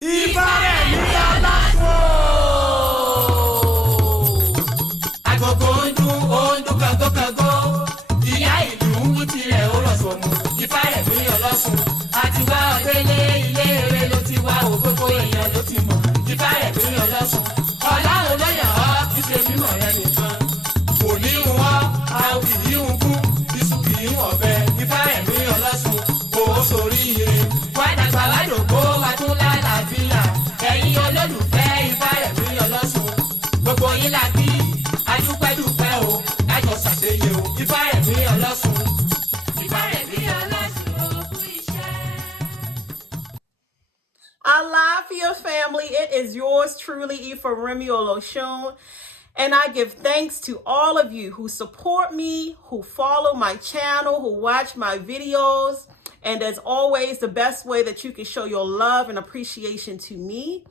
Ifaremi Olosun. Agogo ń dún kango-kango. Ìyá ìlú ń wí tirẹ̀ ó rọ̀ sọ̀mù. Ifaremi Olosun. Àti wá ọ̀dẹ́lé ilé eré ló ti wá òkókó èèyàn ló ti mọ̀. Ifaremi Olosun. Ọlọ́run ló yàn ọ́ kí ṣe mímọ̀ rẹ nìkan. Kò ní ń wọ́, a kì í ń kú. Iṣu kì í wọ̀ bẹ́ẹ̀. Ifaremi Olosun. Kò ó sórí ire. Wá dàgbà wá dògbó wá tún lálàáfíà. Ẹ̀yin olólùfẹ́ Ifaremi Olosun. Gbogbo yín la kí. Adúpẹ́dúpẹ́ o. Kájọ ṣàṣeyẹ o. Ifaremi Olosun. Ifaremi Olosun ó kú iṣẹ́. Alafia family, it is yours truly, Ifaremi Olosun. And I give thanks to all of you who support me, who follow my channel, who watch my videos. And as always, the best way that you can show your love and appreciation to me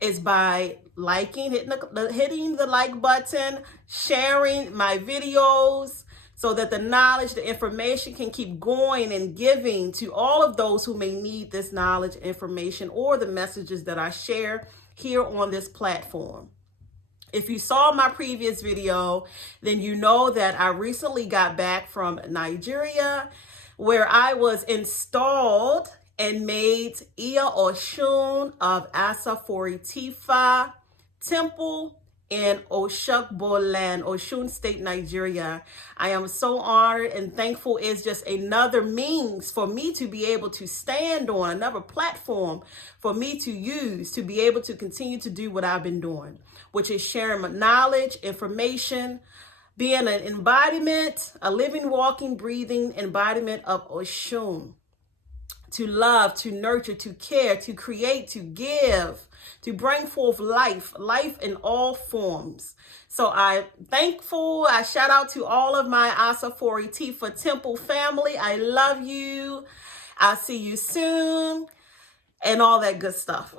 is by liking, hitting the like button, sharing my videos so that the knowledge, the information can keep going and giving to all of those who may need this knowledge, information, or the messages that I share here on this platform. If you saw my previous video, then you know that I recently got back from Nigeria, where I was installed and made Iya Oshun of Asafori Tifa Temple in Oshogboland, Osun State, Nigeria. I am so honored and thankful. It's just another means for me to be able to stand on, another platform for me to use to be able to continue to do what I've been doing, which is sharing my knowledge, information, being an embodiment, a living, walking, breathing embodiment of Oshun. To love, to nurture, to care, to create, to give, to bring forth life in all forms. So I'm thankful. I shout out to all of my Asafori Tifa Temple family. I love you. I'll see you soon and all that good stuff.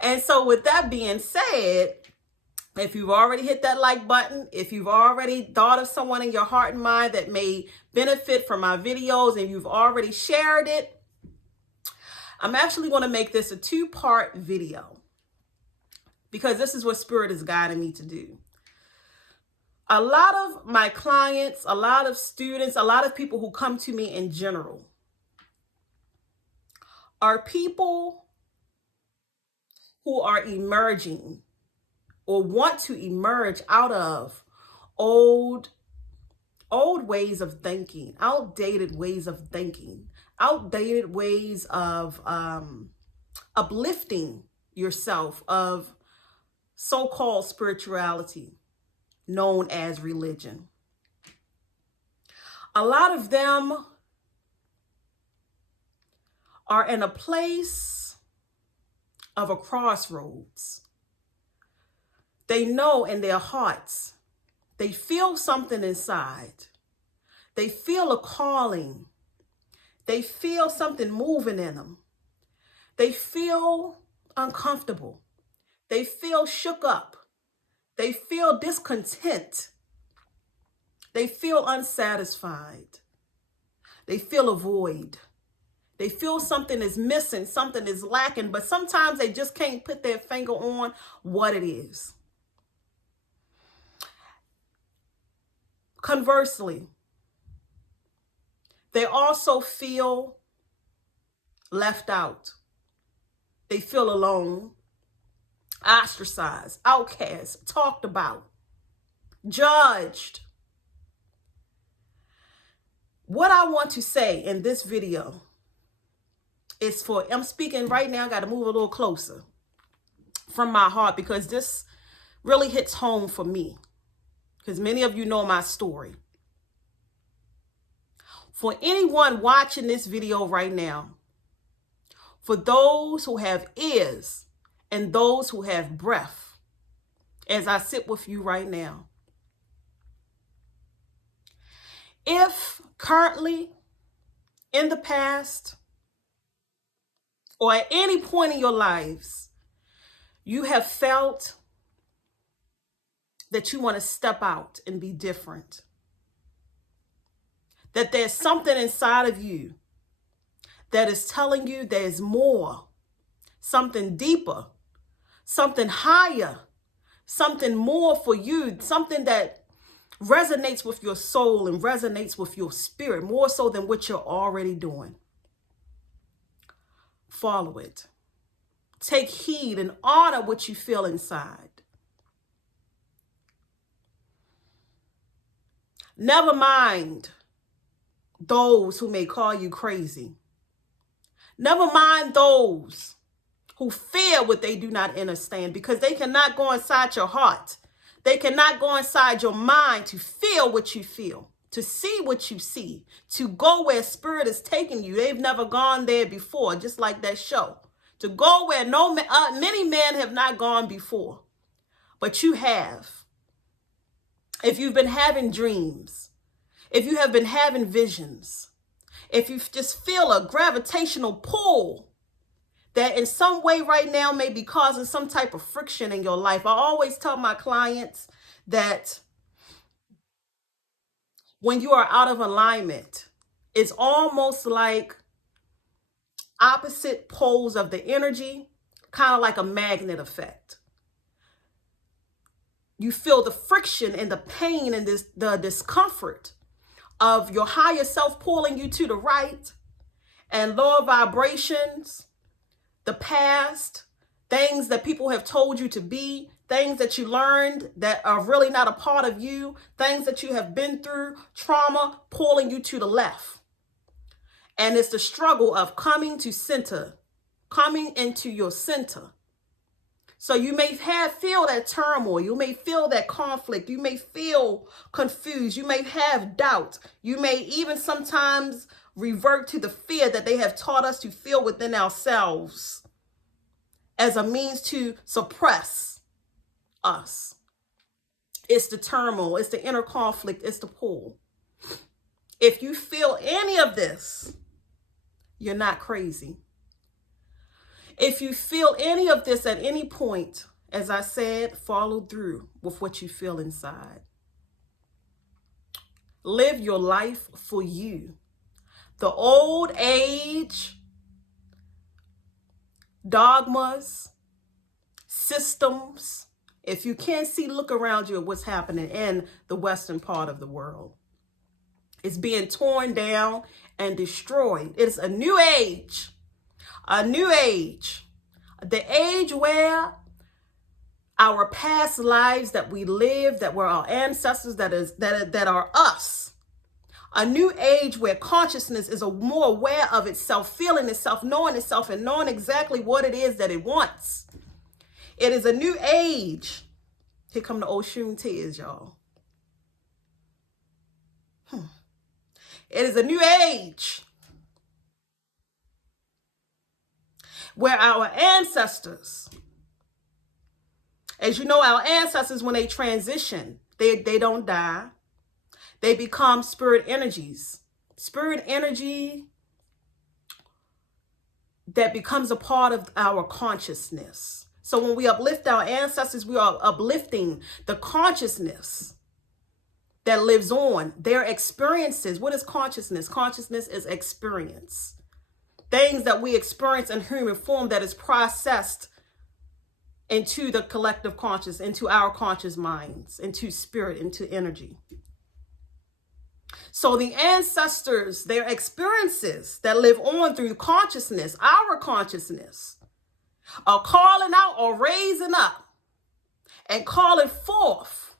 And so with that being said, if you've already hit that like button, if you've already thought of someone in your heart and mind that may benefit from my videos and you've already shared it, I'm actually going to make this a two-part video because this is what Spirit is guiding me to do. A lot of my clients, a lot of students, a lot of people who come to me in general are people who are emerging or want to emerge out of old ways of thinking, outdated ways of thinking, outdated ways of uplifting yourself, of so-called spirituality known as religion. A lot of them are in a place of a crossroads. They know in their hearts, they feel something inside. They feel a calling. They feel something moving in them. They feel uncomfortable. They feel shook up. They feel discontent. They feel unsatisfied. They feel a void. They feel something is missing, something is lacking, but sometimes they just can't put their finger on what it is. Conversely, they also feel left out. They feel alone, ostracized, outcast, talked about, judged. What I want to say in this video is I'm speaking right now, I got to move a little closer from my heart because this really hits home for me. Because many of you know my story. For anyone watching this video right now, for those who have ears and those who have breath, as I sit with you right now, if currently, in the past, or at any point in your lives, you have felt that you want to step out and be different, that there's something inside of you that is telling you there's more, something deeper, something higher, something more for you, something that resonates with your soul and resonates with your spirit more so than what you're already doing. Follow it. Take heed and honor what you feel inside. Never mind those who may call you crazy. Never mind those who fear what they do not understand, because they cannot go inside your heart. They cannot go inside your mind to feel what you feel, to see what you see, to go where spirit is taking you. They've never gone there before, just like that show. To go where many men have not gone before, but you have. If you've been having dreams, if you have been having visions, if you just feel a gravitational pull that in some way right now may be causing some type of friction in your life. I always tell my clients that when you are out of alignment, it's almost like opposite poles of the energy, kind of like a magnet effect. You feel the friction and the pain and the discomfort of your higher self pulling you to the right, and lower vibrations, the past, things that people have told you to be, things that you learned that are really not a part of you, things that you have been through, trauma pulling you to the left. And it's the struggle of coming to center, coming into your center. So you may feel that turmoil. You may feel that conflict. You may feel confused. You may have doubt. You may even sometimes revert to the fear that they have taught us to feel within ourselves as a means to suppress us. It's the turmoil. It's the inner conflict. It's the pull. If you feel any of this, you're not crazy. If you feel any of this at any point, as I said, follow through with what you feel inside. Live your life for you. The old age dogmas, systems, if you can't see, look around you at what's happening in the western part of the world. It's being torn down and destroyed. It's a new age. A new age, the age where our past lives that we lived, that were our ancestors, that are us. A new age where consciousness is more aware of itself, feeling itself, and knowing exactly what it is that it wants. It is a new age. Here come the Oshun tears, y'all. It is a new age where our ancestors, as you know, our ancestors, when they transition, they don't die. They become spirit energies. Spirit energy that becomes a part of our consciousness. So when we uplift our ancestors, we are uplifting the consciousness that lives on, their experiences. What is consciousness? Consciousness is experience. Things that we experience in human form that is processed into the collective conscious, into our conscious minds, into spirit, into energy. So the ancestors, their experiences that live on through consciousness, our consciousness, are calling out or raising up and calling forth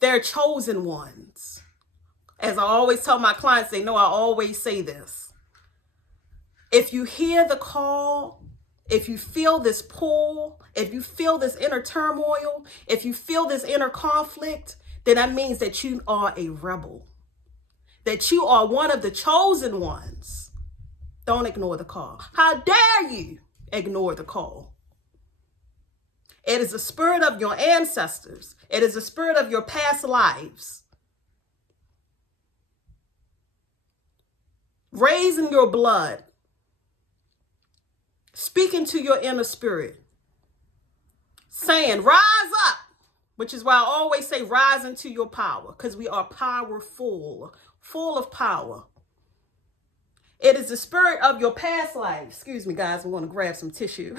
their chosen ones. As I always tell my clients, they know I always say this. If you hear the call, if you feel this pull, if you feel this inner turmoil, if you feel this inner conflict, then that means that you are a rebel, that you are one of the chosen ones. Don't ignore the call. How dare you ignore the call? It is the spirit of your ancestors. It is the spirit of your past lives. Raising your blood. Speaking to your inner spirit. Saying, rise up. Which is why I always say rise into your power. Because we are powerful. Full of power. It is the spirit of your past life. Excuse me, guys. I'm going to grab some tissue.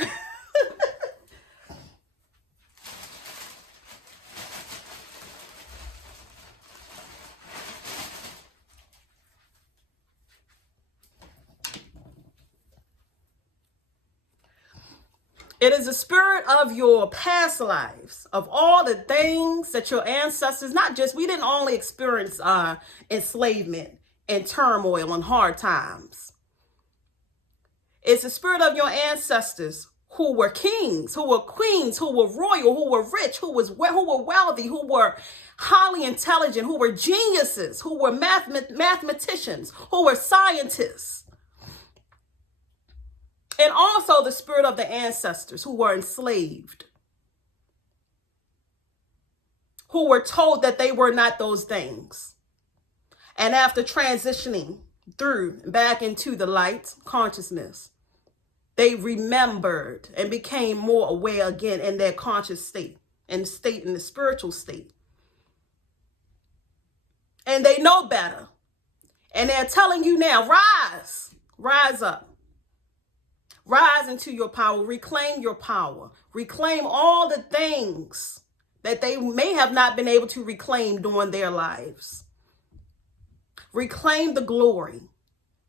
It is the spirit of your past lives, of all the things that your ancestors, not just, we didn't only experience enslavement and turmoil and hard times. It's the spirit of your ancestors who were kings, who were queens, who were royal, who were rich, who were wealthy, who were highly intelligent, who were geniuses, who were mathematicians, who were scientists. And also the spirit of the ancestors who were enslaved, who were told that they were not those things. And after transitioning through back into the light consciousness, they remembered and became more aware again in their conscious state, in the spiritual state. And they know better. And they're telling you now, rise up. Rise into your power, reclaim your power, reclaim all the things that they may have not been able to reclaim during their lives. Reclaim the glory,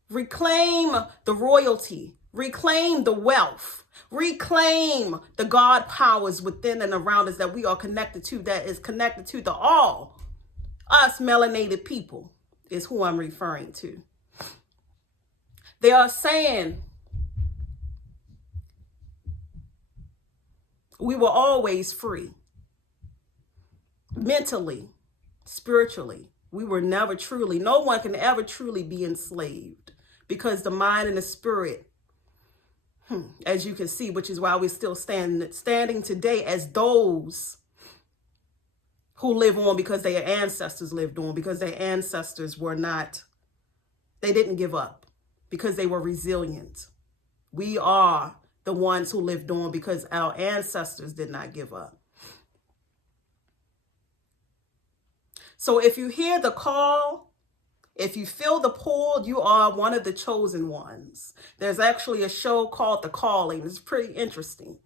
reclaim the royalty, reclaim the wealth, reclaim the God powers within and around us that we are connected to, that is connected to the all. Us melanated people is who I'm referring to. They are saying, we were always free. Mentally, spiritually, we were never truly, no one can ever truly be enslaved, because the mind and the spirit, as you can see, which is why we're still standing today as those who live on because their ancestors lived on, because their ancestors were not, they didn't give up, because they were resilient. We are the ones who lived on because our ancestors did not give up. So if you hear the call, if you feel the pull, you are one of the chosen ones. There's actually a show called The Calling. It's pretty interesting.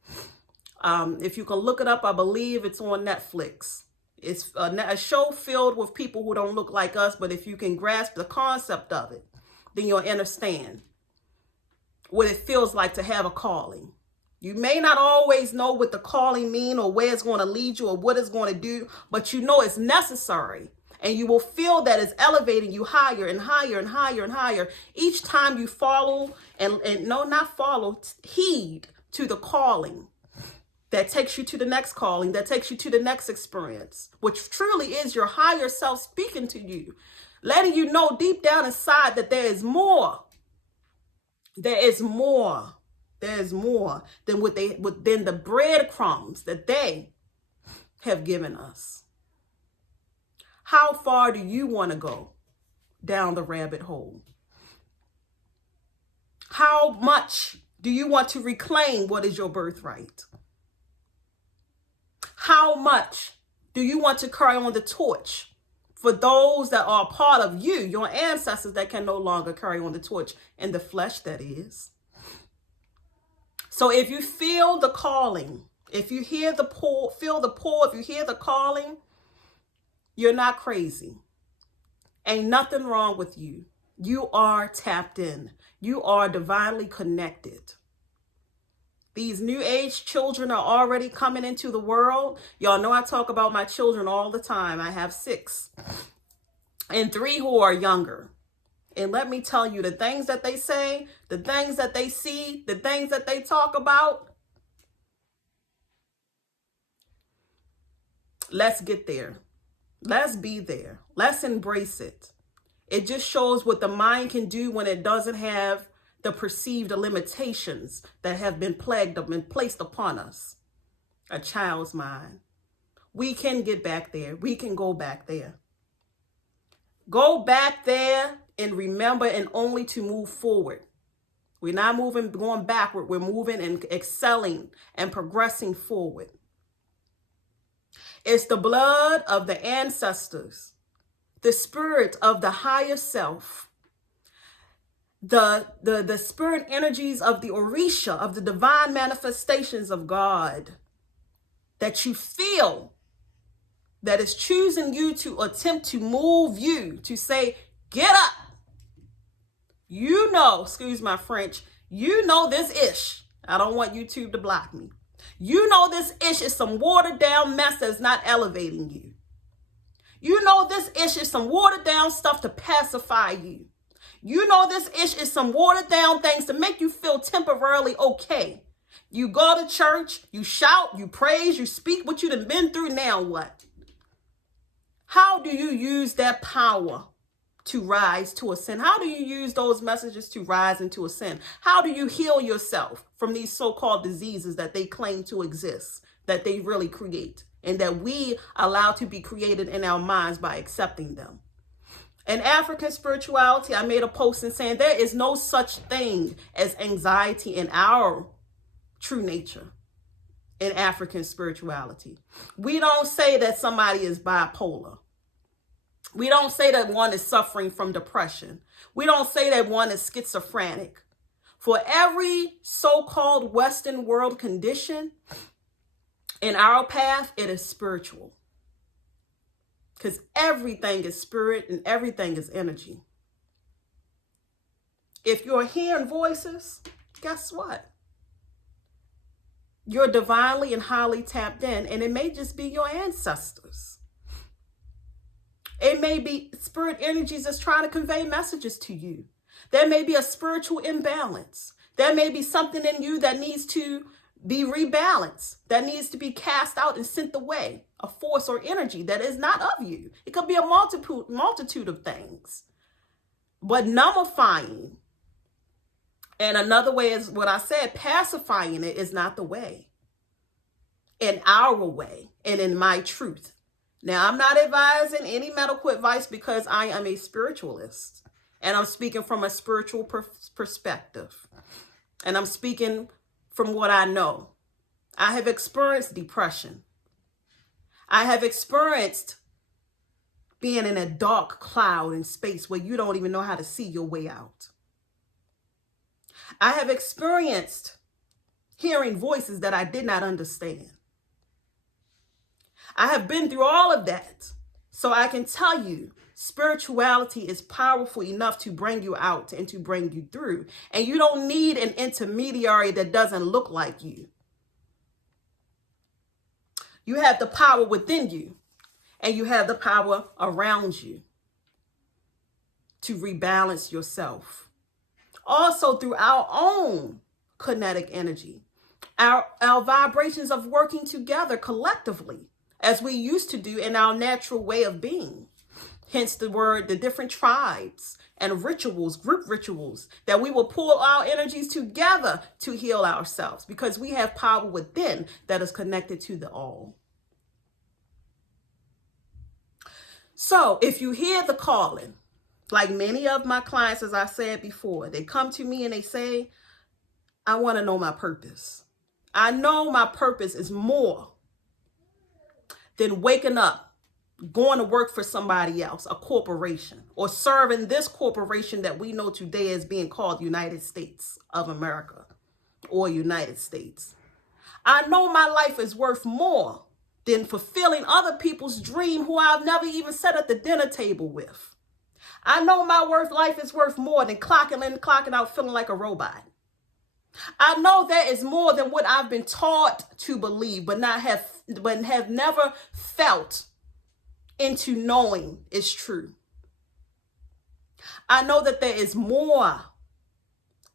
If you can look it up, I believe it's on Netflix. It's a show filled with people who don't look like us, but if you can grasp the concept of it, then you'll understand what it feels like to have a calling. You may not always know what the calling mean or where it's going to lead you or what it's going to do, but you know it's necessary. And you will feel that it's elevating you higher and higher and higher and higher each time you follow heed to the calling that takes you to the next calling, that takes you to the next experience, which truly is your higher self speaking to you, letting you know deep down inside that there is more. There is more. There is more than than the breadcrumbs that they have given us. How far do you want to go down the rabbit hole? How much do you want to reclaim what is your birthright? How much do you want to carry on the torch for those that are a part of you, your ancestors that can no longer carry on the torch in the flesh, that is? So if you feel the calling, if you hear the pull, if you hear the calling, you're not crazy. Ain't nothing wrong with you. You are tapped in. You are divinely connected. These new age children are already coming into the world. Y'all know I talk about my children all the time. I have 6 and 3 who are younger. And let me tell you, the things that they say, the things that they see, the things that they talk about, let's get there. Let's be there. Let's embrace it. It just shows what the mind can do when it doesn't have the perceived limitations that have been plagued up and placed upon us. A child's mind. We can get back there. We can go back there. Go back there and remember, and only to move forward. We're not going backward. We're moving and excelling and progressing forward. It's the blood of the ancestors, the spirit of the higher self, the spirit energies of the Orisa, of the divine manifestations of God, that you feel that is choosing you to attempt to move you, to say, get up. You know, excuse my French, you know this ish. I don't want YouTube to block me. You know this ish is some watered down mess that's not elevating you. You know this ish is some watered down stuff to pacify you. You know this ish is some watered down things to make you feel temporarily okay. You go to church, you shout, you praise, you speak what you've been through. Now what? How do you use that power to rise to ascend? How do you use those messages to rise into ascend? How do you heal yourself from these so-called diseases that they claim to exist, that they really create, and that we allow to be created in our minds by accepting them? In African spirituality, I made a post in saying there is no such thing as anxiety in our true nature. In African spirituality, we don't say that somebody is bipolar. We don't say that one is suffering from depression. We don't say that one is schizophrenic. For every so-called Western world condition, in our path, it is spiritual. Because everything is spirit and everything is energy. If you're hearing voices, guess what? You're divinely and highly tapped in, and it may just be your ancestors. It may be spirit energies that's trying to convey messages to you. There may be a spiritual imbalance. There may be something in you that needs to be rebalanced, that needs to be cast out and sent away, a force or energy that is not of you. It could be a multitude of things. But nullifying, and another way is what I said, pacifying it is not the way. In our way and in my truth. Now, I'm not advising any medical advice because I am a spiritualist. And I'm speaking from a spiritual perspective. And I'm speaking from what I know. I have experienced depression. I have experienced being in a dark cloud in space where you don't even know how to see your way out. I have experienced hearing voices that I did not understand. I have been through all of that. So I can tell you, spirituality is powerful enough to bring you out and to bring you through. And you don't need an intermediary that doesn't look like you. You have the power within you, and you have the power around you to rebalance yourself. Also through our own kinetic energy, our vibrations of working together collectively, as we used to do in our natural way of being. Hence the different tribes and rituals, group rituals, that we will pull our energies together to heal ourselves because we have power within that is connected to the all. So if you hear the calling, like many of my clients, as I said before, they come to me and they say, I want to know my purpose. I know my purpose is more than waking up, going to work for somebody else, a corporation, or serving this corporation that we know today as being called United States of America or United States. I know my life is worth more than fulfilling other people's dream who I've never even sat at the dinner table with. I know my life is worth more than clocking in, clocking out, feeling like a robot. I know that is more than what I've been taught to believe, but have never felt into knowing is true. I know that there is more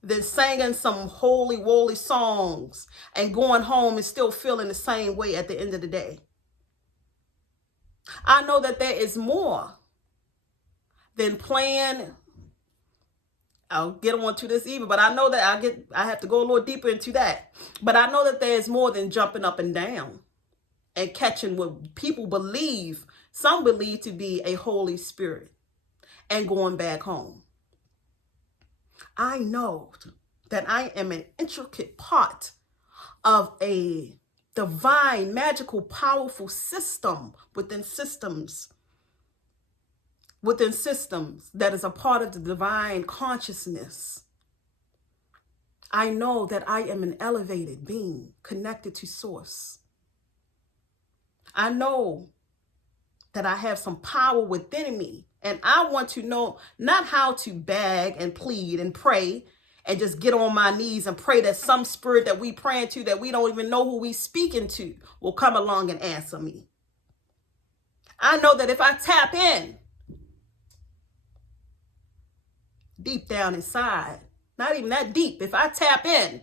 than singing some holy, woolly songs and going home and still feeling the same way at the end of the day. I know that there is more than playing. I'll get on to this even, but I know that I have to go a little deeper into that. But I know that there is more than jumping up and down and catching what people believe, some believe to be a Holy Spirit, and going back home. I know that I am an intricate part of a divine, magical, powerful system within systems within systems that is a part of the divine consciousness. I know that I am an elevated being connected to source. I know that I have some power within me, and I want to know not how to beg and plead and pray and just get on my knees and pray that some spirit that we praying to that we don't even know who we speaking to will come along and answer me. I know that if I tap in deep down inside, not even that deep, if I tap in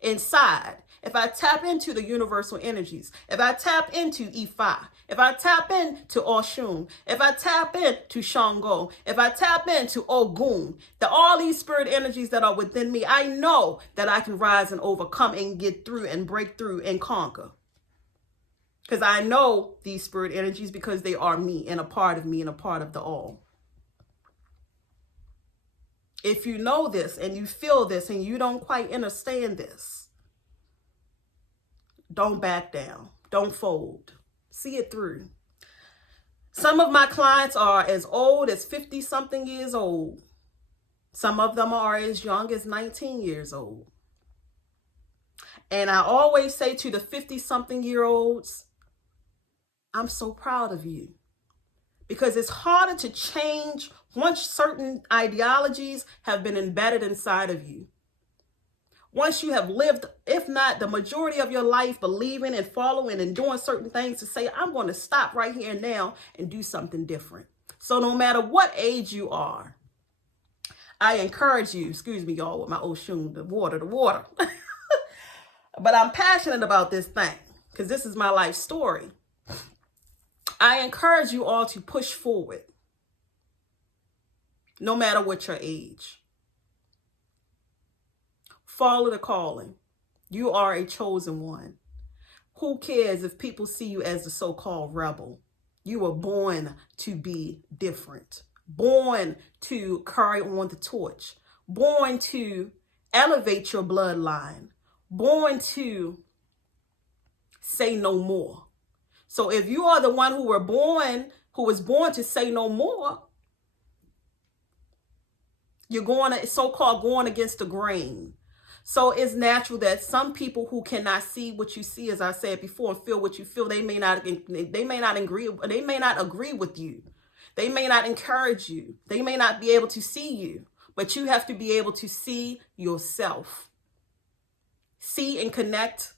inside, if I tap into the universal energies, if I tap into Ifa, if I tap into Oshun, if I tap into Shango, if I tap into Ogun, all these spirit energies that are within me, I know that I can rise and overcome and get through and break through and conquer. Because I know these spirit energies because they are me and a part of me and a part of the all. If you know this and you feel this and you don't quite understand this, don't back down. Don't fold. See it through. Some of my clients are as old as 50-something years old. Some of them are as young as 19 years old. And I always say to the 50-something-year-olds, I'm so proud of you. Because it's harder to change once certain ideologies have been embedded inside of you. Once you have lived, if not the majority of your life, believing and following and doing certain things to say, I'm going to stop right here and now and do something different. So no matter what age you are, I encourage you, excuse me, y'all, with my Oshun, the water. But I'm passionate about this thing because this is my life story. I encourage you all to push forward, no matter what your age. Follow the calling. You are a chosen one. Who cares if people see you as the so-called rebel? You were born to be different, born to carry on the torch, born to elevate your bloodline, born to say no more. So if you are the one who was born to say no more, you're so-called going against the grain. So it's natural that some people who cannot see what you see, as I said before, and feel what you feel, they may not agree with you. They may not encourage you. They may not be able to see you, but you have to be able to see yourself. See and connect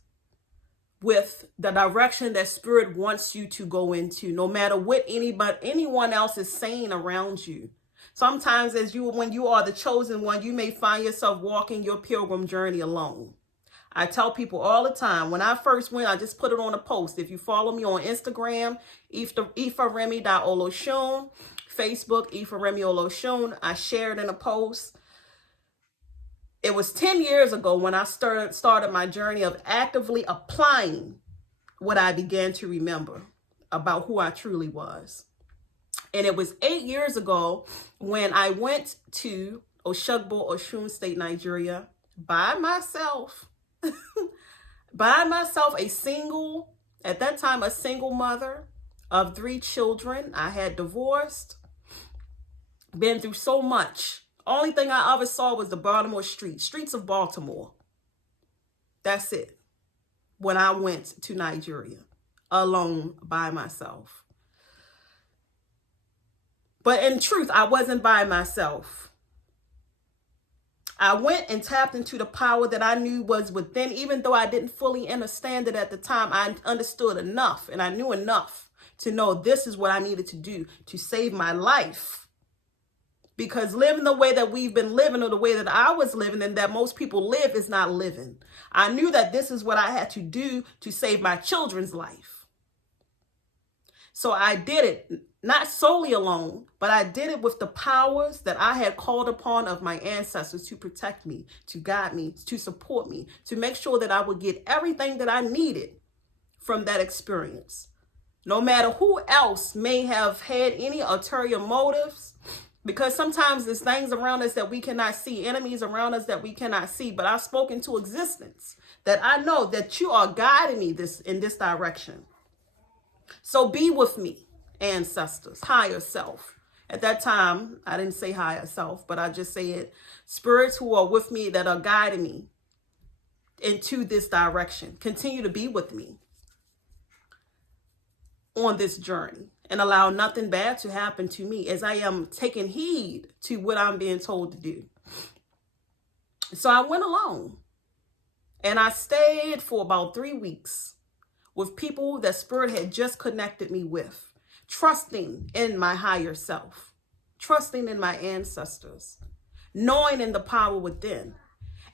with the direction that spirit wants you to go into, no matter what anyone else is saying around you. Sometimes when you are the chosen one, you may find yourself walking your pilgrim journey alone. I tell people all the time, when I first went, I just put it on a post. If you follow me on Instagram, Ifaremi Olosun, Facebook, Ifaremi Olosun, I shared in a post. It was 10 years ago when I started my journey of actively applying what I began to remember about who I truly was. And it was 8 years ago when I went to Oshogbo, Osun State, Nigeria, by myself. A single mother of 3 children. I had divorced, been through so much. Only thing I ever saw was the Baltimore streets of Baltimore. That's it. When I went to Nigeria, alone by myself. But in truth, I wasn't by myself. I went and tapped into the power that I knew was within, even though I didn't fully understand it at the time. I understood enough and I knew enough to know this is what I needed to do to save my life. Because living the way that we've been living, or the way that I was living and that most people live, is not living. I knew that this is what I had to do to save my children's life. So I did it, not solely alone, but I did it with the powers that I had called upon of my ancestors to protect me, to guide me, to support me, to make sure that I would get everything that I needed from that experience. No matter who else may have had any ulterior motives, because sometimes there's things around us that we cannot see, enemies around us that we cannot see, but I've spoken to existence that I know that you are guiding me in this direction. So be with me, ancestors, higher self, At that time, I didn't say higher self, but I just said spirits who are with me that are guiding me into this direction. Continue to be with me on this journey and allow nothing bad to happen to me as I am taking heed to what I'm being told to do. So I went alone and I stayed for about 3 weeks with people that Spirit had just connected me with, trusting in my higher self, trusting in my ancestors, knowing in the power within.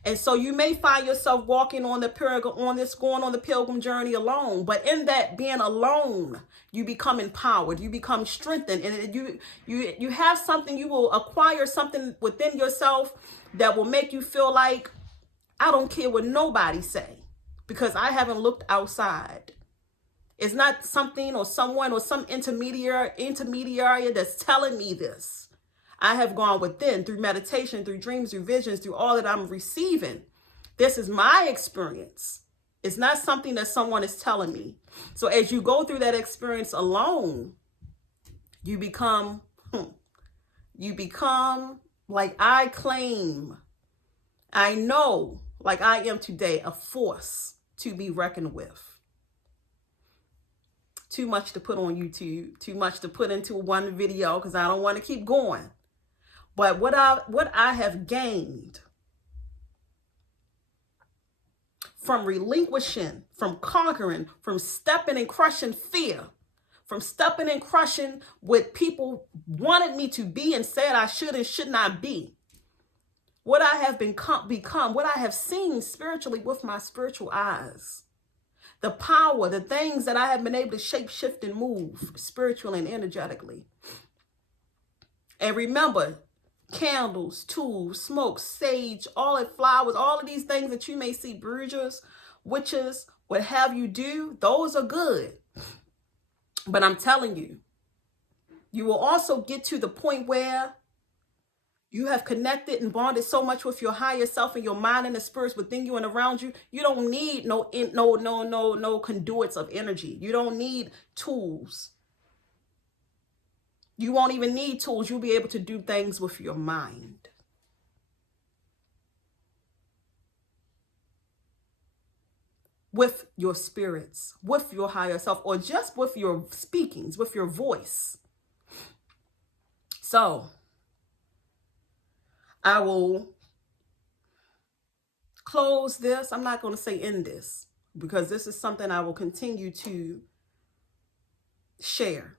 And so you may find yourself walking on the going on the pilgrim journey alone, but in that being alone, you become empowered, you become strengthened, and you have something, you will acquire something within yourself that will make you feel like, I don't care what nobody say, because I haven't looked outside. It's not something or someone or some intermediary that's telling me this. I have gone within through meditation, through dreams, through visions, through all that I'm receiving. This is my experience. It's not something that someone is telling me. So as you go through that experience alone, you become like I claim, I know, like I am today, a force to be reckoned with. Too much to put on YouTube, too much to put into one video because I don't want to keep going. But what I have gained from relinquishing, from conquering, from stepping and crushing fear, from stepping and crushing what people wanted me to be and said I should and should not be, what I have become, what I have seen spiritually with my spiritual eyes, the power, the things that I have been able to shape, shift, and move spiritually and energetically. And remember, candles, tools, smoke, sage, all the flowers, all of these things that you may see bruisers, witches, what have you do, those are good. But I'm telling you, you will also get to the point where you have connected and bonded so much with your higher self and your mind and the spirits within you and around you. You don't need no conduits of energy. You don't need tools. You won't even need tools. You'll be able to do things with your mind. With your spirits, with your higher self, or just with your speakings, with your voice. So, I will close this. I'm not going to say end this, because this is something I will continue to share.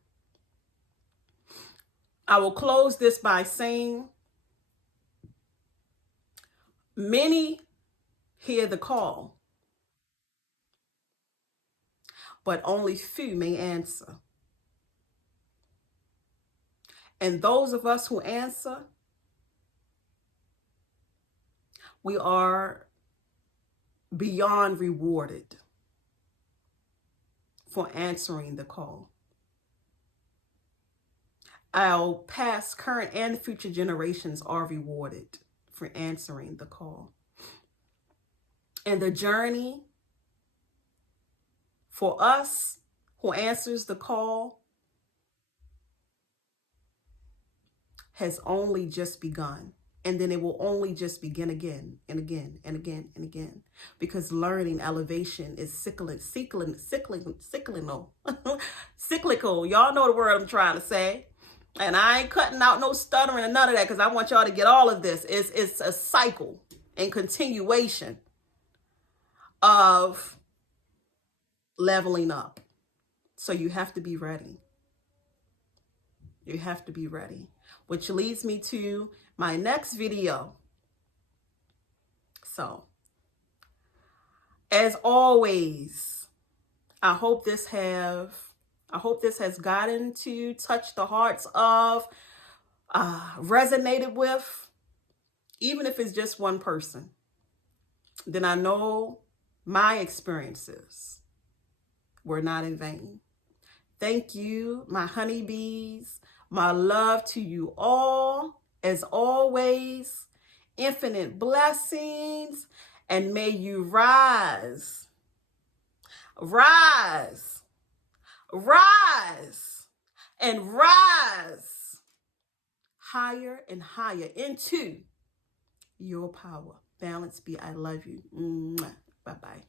I will close this by saying, many hear the call, but only few may answer. And those of us who answer, we are beyond rewarded for answering the call. Our past, current, and future generations are rewarded for answering the call. And the journey for us who answers the call has only just begun. And then it will only just begin again and again and again and again. Because learning, elevation is cyclical. Cyclical. Y'all know the word I'm trying to say. And I ain't cutting out no stuttering and none of that, because I want y'all to get all of this. It's a cycle and continuation of leveling up. So you have to be ready. You have to be ready. Which leads me to my next video. So, as always, I hope this has gotten to touch the hearts of, resonated with, even if it's just one person. Then I know my experiences were not in vain. Thank you, my honeybees. My love to you all. As always, infinite blessings, and may you rise, rise, rise, and rise higher and higher into your power. Balance be. I love you. Bye-bye.